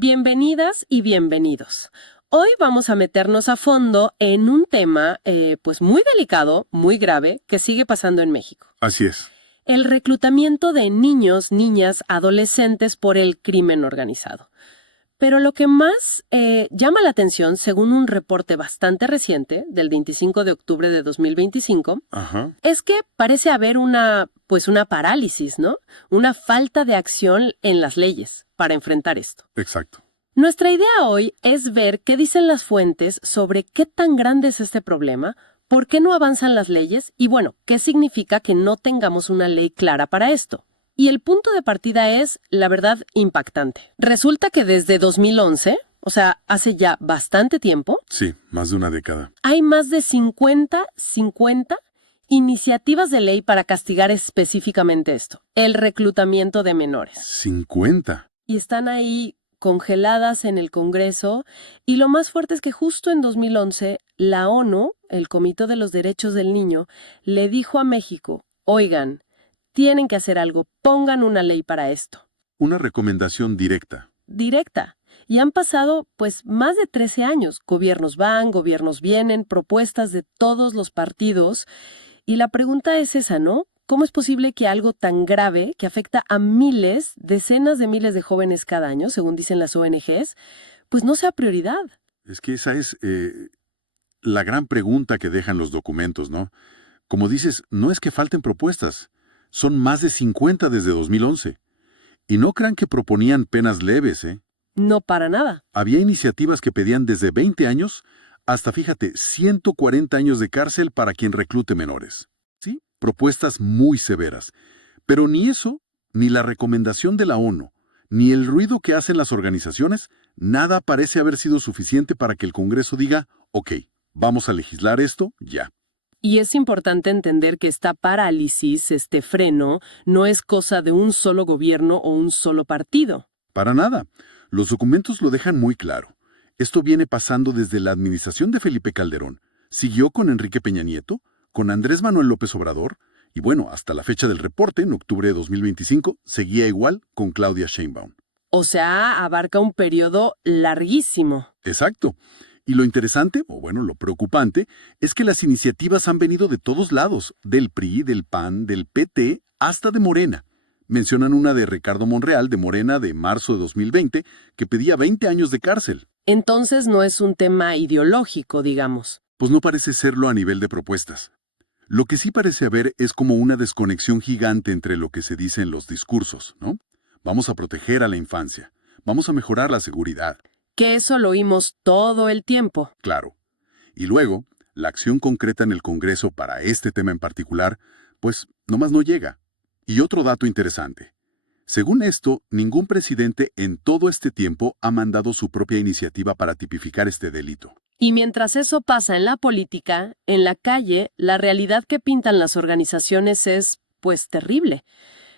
Bienvenidas y bienvenidos. Hoy vamos a meternos a fondo en un tema pues muy delicado, muy grave, que sigue pasando en México. Así es. El reclutamiento de niños, niñas, adolescentes por el crimen organizado. Pero lo que más llama la atención, según un reporte bastante reciente, del 25 de octubre de 2025, Ajá. es que parece haber una parálisis, ¿no? Una falta de acción en las leyes para enfrentar esto. Exacto. Nuestra idea hoy es ver qué dicen las fuentes sobre qué tan grande es este problema, por qué no avanzan las leyes y, bueno, qué significa que no tengamos una ley clara para esto. Y el punto de partida es, la verdad, impactante. Resulta que desde 2011, o sea, hace ya bastante tiempo, Sí, más de una década. hay más de 50 iniciativas de ley para castigar específicamente esto, el reclutamiento de menores. 50. Y están ahí congeladas en el Congreso, y lo más fuerte es que justo en 2011, la ONU, el Comité de los Derechos del Niño, le dijo a México, oigan, tienen que hacer algo, pongan una ley para esto. Una recomendación directa. Directa. Y han pasado, pues, más de 13 años. Gobiernos van, gobiernos vienen, propuestas de todos los partidos. Y la pregunta es esa, ¿no? ¿Cómo es posible que algo tan grave, que afecta a miles, decenas de miles de jóvenes cada año, según dicen las ONGs, pues no sea prioridad? Es que esa es la gran pregunta que dejan los documentos, ¿no? Como dices, no es que falten propuestas. Son más de 50 desde 2011. Y no crean que proponían penas leves, ¿eh? No, para nada. Había iniciativas que pedían desde 20 años hasta, fíjate, 140 años de cárcel para quien reclute menores. ¿Sí? Propuestas muy severas. Pero ni eso, ni la recomendación de la ONU, ni el ruido que hacen las organizaciones, nada parece haber sido suficiente para que el Congreso diga, ok, vamos a legislar esto ya. Y es importante entender que esta parálisis, este freno, no es cosa de un solo gobierno o un solo partido. Para nada. Los documentos lo dejan muy claro. Esto viene pasando desde la administración de Felipe Calderón, siguió con Enrique Peña Nieto, con Andrés Manuel López Obrador, y bueno, hasta la fecha del reporte, en octubre de 2025, seguía igual con Claudia Sheinbaum. O sea, abarca un periodo larguísimo. Exacto. Y lo interesante, o bueno, lo preocupante, es que las iniciativas han venido de todos lados, del PRI, del PAN, del PT, hasta de Morena. Mencionan una de Ricardo Monreal, de Morena, de marzo de 2020, que pedía 20 años de cárcel. Entonces no es un tema ideológico, digamos. Pues no parece serlo a nivel de propuestas. Lo que sí parece haber es como una desconexión gigante entre lo que se dice en los discursos, ¿no? Vamos a proteger a la infancia, vamos a mejorar la seguridad. Que eso lo oímos todo el tiempo. Claro. Y luego, la acción concreta en el Congreso para este tema en particular, pues nomás no llega. Y otro dato interesante. Según esto, ningún presidente en todo este tiempo ha mandado su propia iniciativa para tipificar este delito. Y mientras eso pasa en la política, en la calle, la realidad que pintan las organizaciones es, pues, terrible.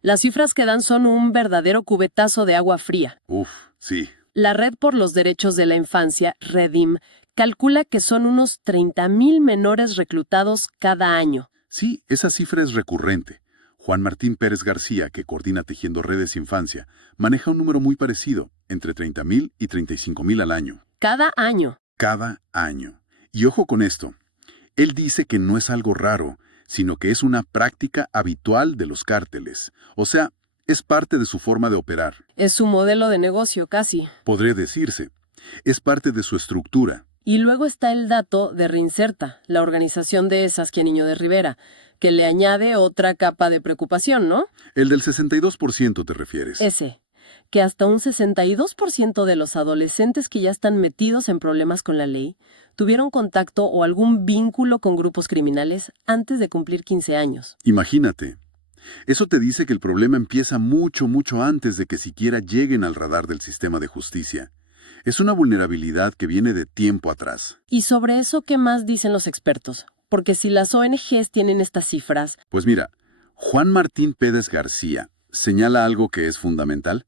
Las cifras que dan son un verdadero cubetazo de agua fría. Uf, sí. La Red por los Derechos de la Infancia, REDIM, calcula que son unos 30,000 menores reclutados cada año. Sí, esa cifra es recurrente. Juan Martín Pérez García, que coordina Tejiendo Redes Infancia, maneja un número muy parecido, entre 30,000 y 35,000 al año. Cada año. Cada año. Y ojo con esto. Él dice que no es algo raro, sino que es una práctica habitual de los cárteles. O sea, es parte de su forma de operar. Es su modelo de negocio, casi. Podría decirse. Es parte de su estructura. Y luego está el dato de Reinserta, la organización de Saskia Niño de Rivera, que le añade otra capa de preocupación, ¿no? El del 62% te refieres. Ese, que hasta un 62% de los adolescentes que ya están metidos en problemas con la ley tuvieron contacto o algún vínculo con grupos criminales antes de cumplir 15 años. Imagínate. Eso te dice que el problema empieza mucho, mucho antes de que siquiera lleguen al radar del sistema de justicia. Es una vulnerabilidad que viene de tiempo atrás. ¿Y sobre eso qué más dicen los expertos? Porque si las ONGs tienen estas cifras... Pues mira, Juan Martín Pérez García señala algo que es fundamental.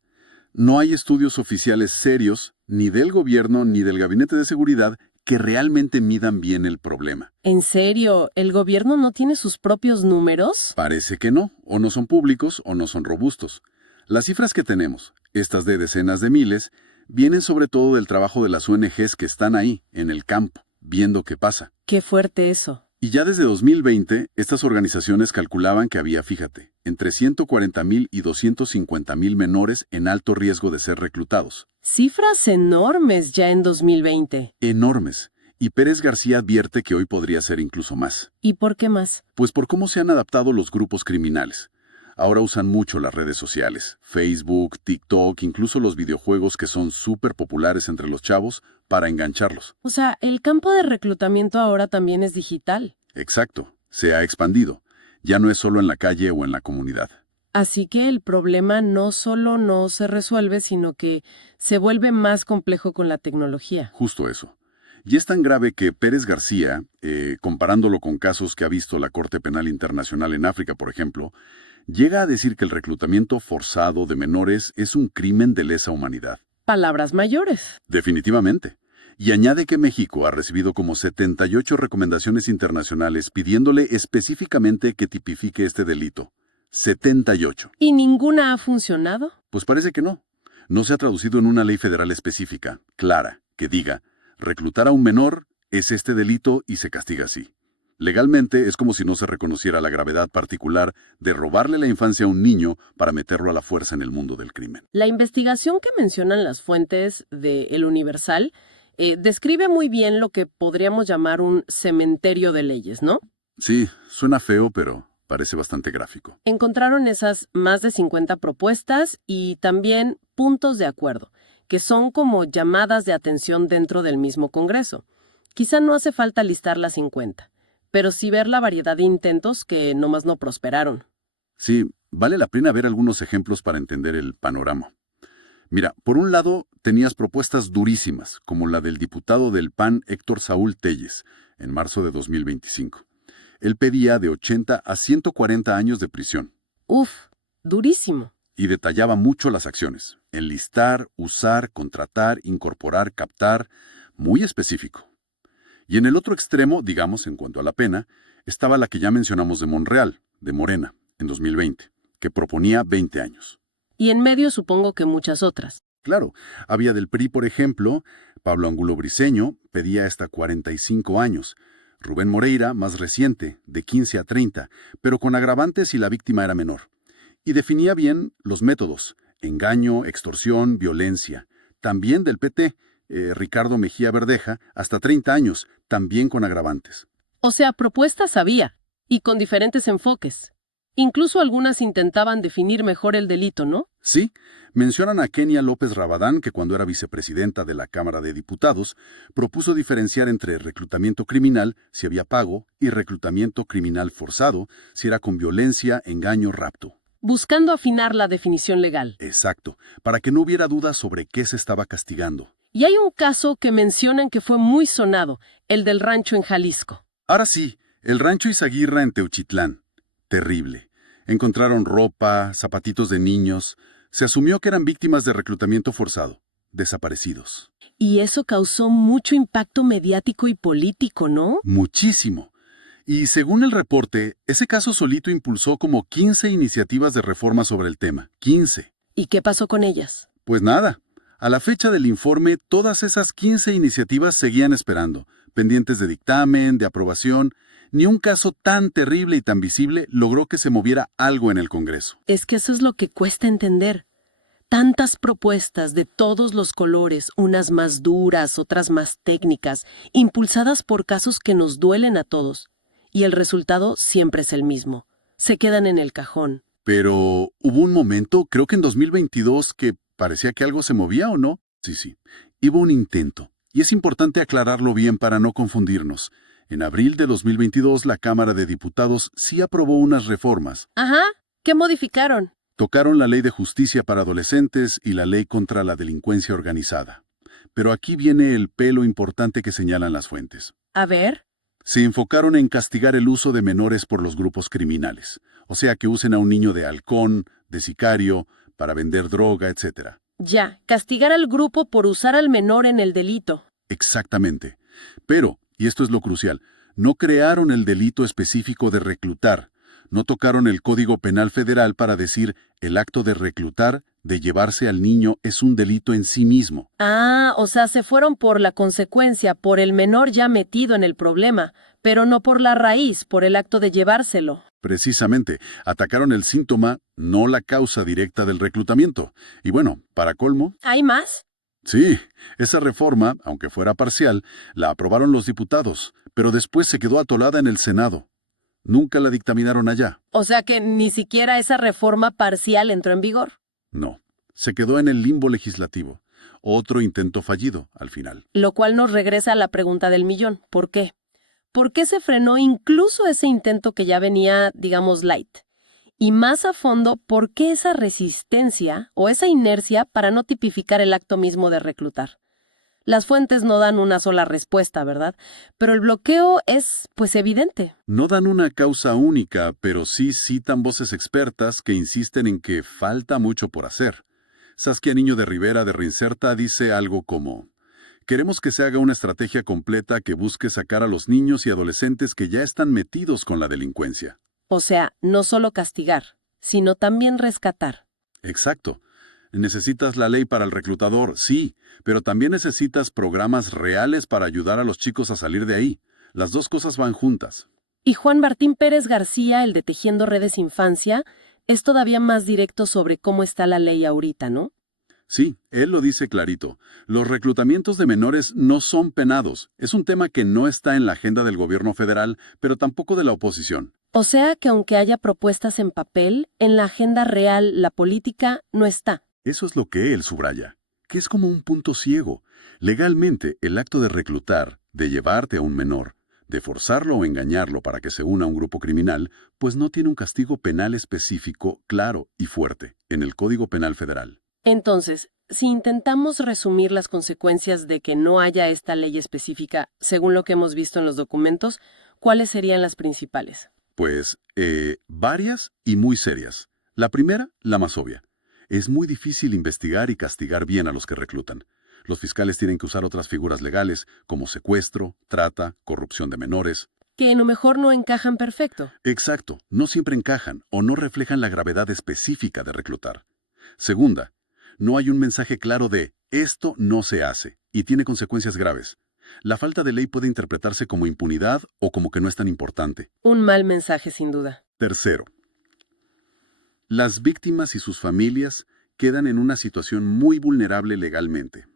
No hay estudios oficiales serios, ni del gobierno ni del Gabinete de Seguridad, que realmente midan bien el problema. ¿En serio? ¿El gobierno no tiene sus propios números? Parece que no, o no son públicos o no son robustos. Las cifras que tenemos, estas de decenas de miles, Vienen sobre todo del trabajo de las ONGs que están ahí, en el campo, viendo qué pasa. Qué fuerte eso. Y ya desde 2020, estas organizaciones calculaban que había, fíjate, entre 140,000 y 250,000 menores en alto riesgo de ser reclutados. Cifras enormes ya en 2020. Enormes. Y Pérez García advierte que hoy podría ser incluso más. ¿Y por qué más? Pues por cómo se han adaptado los grupos criminales. Ahora usan mucho las redes sociales, Facebook, TikTok, incluso los videojuegos que son súper populares entre los chavos para engancharlos. O sea, el campo de reclutamiento ahora también es digital. Exacto, se ha expandido. Ya no es solo en la calle o en la comunidad. Así que el problema no solo no se resuelve, sino que se vuelve más complejo con la tecnología. Justo eso. Y es tan grave que Pérez García, comparándolo con casos que ha visto la Corte Penal Internacional en África, por ejemplo, llega a decir que el reclutamiento forzado de menores es un crimen de lesa humanidad. Palabras mayores. Definitivamente. Y añade que México ha recibido como 78 recomendaciones internacionales pidiéndole específicamente que tipifique este delito. 78. ¿Y ninguna ha funcionado? Pues parece que no. No se ha traducido en una ley federal específica, clara, que diga, reclutar a un menor es este delito y se castiga así. Legalmente es como si no se reconociera la gravedad particular de robarle la infancia a un niño para meterlo a la fuerza en el mundo del crimen. La investigación que mencionan las fuentes de El Universal describe muy bien lo que podríamos llamar un cementerio de leyes, ¿no? Sí, suena feo, pero parece bastante gráfico. Encontraron esas más de 50 propuestas y también puntos de acuerdo, que son como llamadas de atención dentro del mismo Congreso. Quizá no hace falta listar las 50, pero sí ver la variedad de intentos que nomás no prosperaron. Sí, vale la pena ver algunos ejemplos para entender el panorama. Mira, por un lado, tenías propuestas durísimas, como la del diputado del PAN Héctor Saúl Telles, en marzo de 2025. Él pedía de 80 a 140 años de prisión. Uf, durísimo. Y detallaba mucho las acciones. Enlistar, usar, contratar, incorporar, captar. Muy específico. Y en el otro extremo, digamos, en cuanto a la pena, estaba la que ya mencionamos de Monreal, de Morena, en 2020, que proponía 20 años. Y en medio supongo que muchas otras. Claro, había del PRI, por ejemplo, Pablo Angulo Briceño pedía hasta 45 años. Rubén Moreira, más reciente, de 15 a 30, pero con agravantes si la víctima era menor. Y definía bien los métodos: engaño, extorsión, violencia. También del PT, Ricardo Mejía Verdeja, hasta 30 años, también con agravantes. O sea, propuestas había, y con diferentes enfoques. Incluso algunas intentaban definir mejor el delito, ¿no? Sí, mencionan a Kenia López Rabadán, que cuando era vicepresidenta de la Cámara de Diputados, propuso diferenciar entre reclutamiento criminal, si había pago, y reclutamiento criminal forzado, si era con violencia, engaño, rapto. Buscando afinar la definición legal. Exacto, para que no hubiera dudas sobre qué se estaba castigando. Y hay un caso que mencionan que fue muy sonado, el del rancho en Jalisco. Ahora sí, el rancho Izaguirra en Teuchitlán. Terrible. Encontraron ropa, zapatitos de niños. Se asumió que eran víctimas de reclutamiento forzado. Desaparecidos. Y eso causó mucho impacto mediático y político, ¿no? Muchísimo. Y según el reporte, ese caso solito impulsó como 15 iniciativas de reforma sobre el tema. 15. ¿Y qué pasó con ellas? Pues nada. A la fecha del informe, todas esas 15 iniciativas seguían esperando, pendientes de dictamen, de aprobación. Ni un caso tan terrible y tan visible logró que se moviera algo en el Congreso. Es que eso es lo que cuesta entender. Tantas propuestas de todos los colores, unas más duras, otras más técnicas, impulsadas por casos que nos duelen a todos. Y el resultado siempre es el mismo. Se quedan en el cajón. Pero hubo un momento, creo que en 2022, que parecía que algo se movía, ¿o no? Sí. Hubo un intento. Y es importante aclararlo bien para no confundirnos. En abril de 2022, la Cámara de Diputados sí aprobó unas reformas. Ajá. ¿Qué modificaron? Tocaron la Ley de Justicia para Adolescentes y la Ley contra la Delincuencia Organizada. Pero aquí viene el pelo importante que señalan las fuentes. A ver. Se enfocaron en castigar el uso de menores por los grupos criminales. O sea, que usen a un niño de halcón, de sicario, para vender droga, etc. Ya, castigar al grupo por usar al menor en el delito. Exactamente. Pero, y esto es lo crucial, no crearon el delito específico de reclutar. No tocaron el Código Penal Federal para decir el acto de reclutar, de llevarse al niño, es un delito en sí mismo. Ah, o sea, se fueron por la consecuencia, por el menor ya metido en el problema, pero no por la raíz, por el acto de llevárselo. Precisamente, atacaron el síntoma, no la causa directa del reclutamiento. Y bueno, para colmo, ¿Hay más? sí, esa reforma, aunque fuera parcial, la aprobaron los diputados, pero después se quedó atolada en el Senado. Nunca la dictaminaron allá. O sea que ni siquiera esa reforma parcial entró en vigor. No, se quedó en el limbo legislativo. Otro intento fallido, al final. Lo cual nos regresa a la pregunta del millón. ¿Por qué? ¿Por qué se frenó incluso ese intento que ya venía, digamos, light? Y más a fondo, ¿por qué esa resistencia o esa inercia para no tipificar el acto mismo de reclutar? Las fuentes no dan una sola respuesta, ¿verdad? Pero el bloqueo es, pues, evidente. No dan una causa única, pero sí citan voces expertas que insisten en que falta mucho por hacer. Saskia Niño de Rivera de Reinserta dice algo como: queremos que se haga una estrategia completa que busque sacar a los niños y adolescentes que ya están metidos con la delincuencia. O sea, no solo castigar, sino también rescatar. Exacto. Necesitas la ley para el reclutador, sí, pero también necesitas programas reales para ayudar a los chicos a salir de ahí. Las dos cosas van juntas. Y Juan Martín Pérez García, el de Tejiendo Redes Infancia, es todavía más directo sobre cómo está la ley ahorita, ¿no? Sí, él lo dice clarito. Los reclutamientos de menores no son penados. Es un tema que no está en la agenda del gobierno federal, pero tampoco de la oposición. O sea que aunque haya propuestas en papel, en la agenda real la política no está. Eso es lo que él subraya, que es como un punto ciego. Legalmente, el acto de reclutar, de llevarte a un menor, de forzarlo o engañarlo para que se una a un grupo criminal, pues no tiene un castigo penal específico, claro y fuerte, en el Código Penal Federal. Entonces, si intentamos resumir las consecuencias de que no haya esta ley específica, según lo que hemos visto en los documentos, ¿cuáles serían las principales? Pues, varias y muy serias. La primera, la más obvia. Es muy difícil investigar y castigar bien a los que reclutan. Los fiscales tienen que usar otras figuras legales, como secuestro, trata, corrupción de menores. Que a lo mejor no encajan perfecto. Exacto, no siempre encajan o no reflejan la gravedad específica de reclutar. Segunda, no hay un mensaje claro de esto no se hace y tiene consecuencias graves. La falta de ley puede interpretarse como impunidad o como que no es tan importante. Un mal mensaje, sin duda. Tercero, las víctimas y sus familias quedan en una situación muy vulnerable legalmente.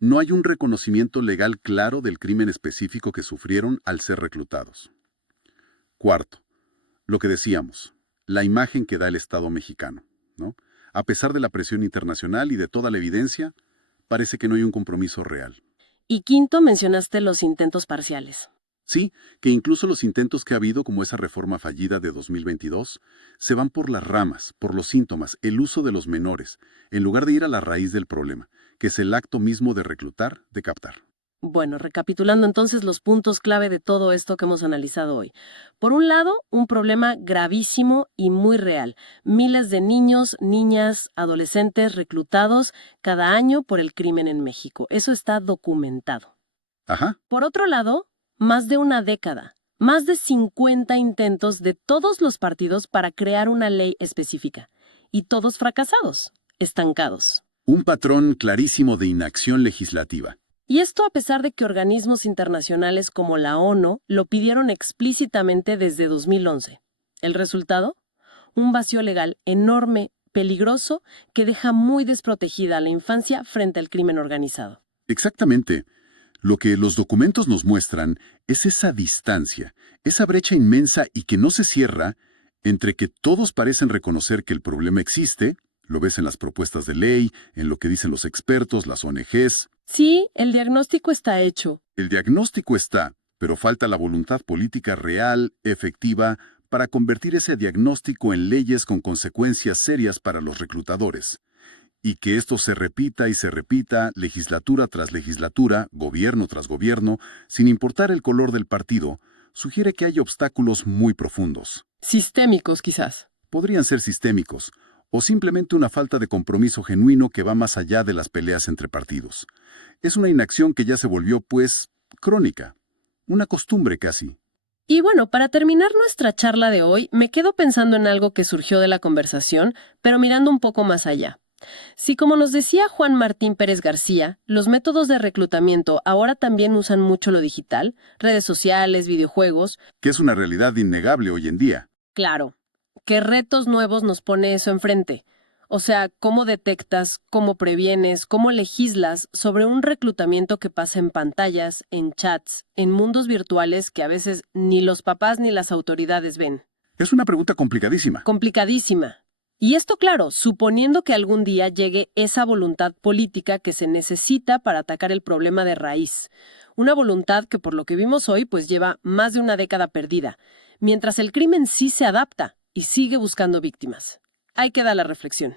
No hay un reconocimiento legal claro del crimen específico que sufrieron al ser reclutados. Cuarto, lo que decíamos, la imagen que da el Estado mexicano, ¿no? A pesar de la presión internacional y de toda la evidencia, parece que no hay un compromiso real. Y quinto, mencionaste los intentos parciales. Sí, que incluso los intentos que ha habido, como esa reforma fallida de 2022, se van por las ramas, por los síntomas, el uso de los menores, en lugar de ir a la raíz del problema, que es el acto mismo de reclutar, de captar. Bueno, recapitulando entonces los puntos clave de todo esto que hemos analizado hoy. Por un lado, un problema gravísimo y muy real. Miles de niños, niñas, adolescentes reclutados cada año por el crimen en México. Eso está documentado. Ajá. Por otro lado, más de una década, más de 50 intentos de todos los partidos para crear una ley específica. Y todos fracasados, estancados. Un patrón clarísimo de inacción legislativa. Y esto a pesar de que organismos internacionales como la ONU lo pidieron explícitamente desde 2011. ¿El resultado? Un vacío legal enorme, peligroso, que deja muy desprotegida a la infancia frente al crimen organizado. Exactamente. Lo que los documentos nos muestran es esa distancia, esa brecha inmensa y que no se cierra entre que todos parecen reconocer que el problema existe, lo ves en las propuestas de ley, en lo que dicen los expertos, las ONGs. Sí, el diagnóstico está hecho. El diagnóstico está, pero falta la voluntad política real, efectiva, para convertir ese diagnóstico en leyes con consecuencias serias para los reclutadores. Y que esto se repita y se repita, legislatura tras legislatura, gobierno tras gobierno, sin importar el color del partido, sugiere que hay obstáculos muy profundos. Sistémicos, quizás. Podrían ser sistémicos, o simplemente una falta de compromiso genuino que va más allá de las peleas entre partidos. Es una inacción que ya se volvió, pues, crónica, una costumbre casi. Y bueno, para terminar nuestra charla de hoy, me quedo pensando en algo que surgió de la conversación, pero mirando un poco más allá. Si, como nos decía Juan Martín Pérez García, los métodos de reclutamiento ahora también usan mucho lo digital, redes sociales, videojuegos, Que es una realidad innegable hoy en día. claro, ¿qué retos nuevos nos pone eso enfrente? O sea, ¿cómo detectas, cómo previenes, cómo legislas sobre un reclutamiento que pasa en pantallas, en chats, en mundos virtuales que a veces ni los papás ni las autoridades ven? Es una pregunta complicadísima. Complicadísima. Y esto, claro, suponiendo que algún día llegue esa voluntad política que se necesita para atacar el problema de raíz. Una voluntad que por lo que vimos hoy pues lleva más de una década perdida, mientras el crimen sí se adapta y sigue buscando víctimas. Ahí queda la reflexión.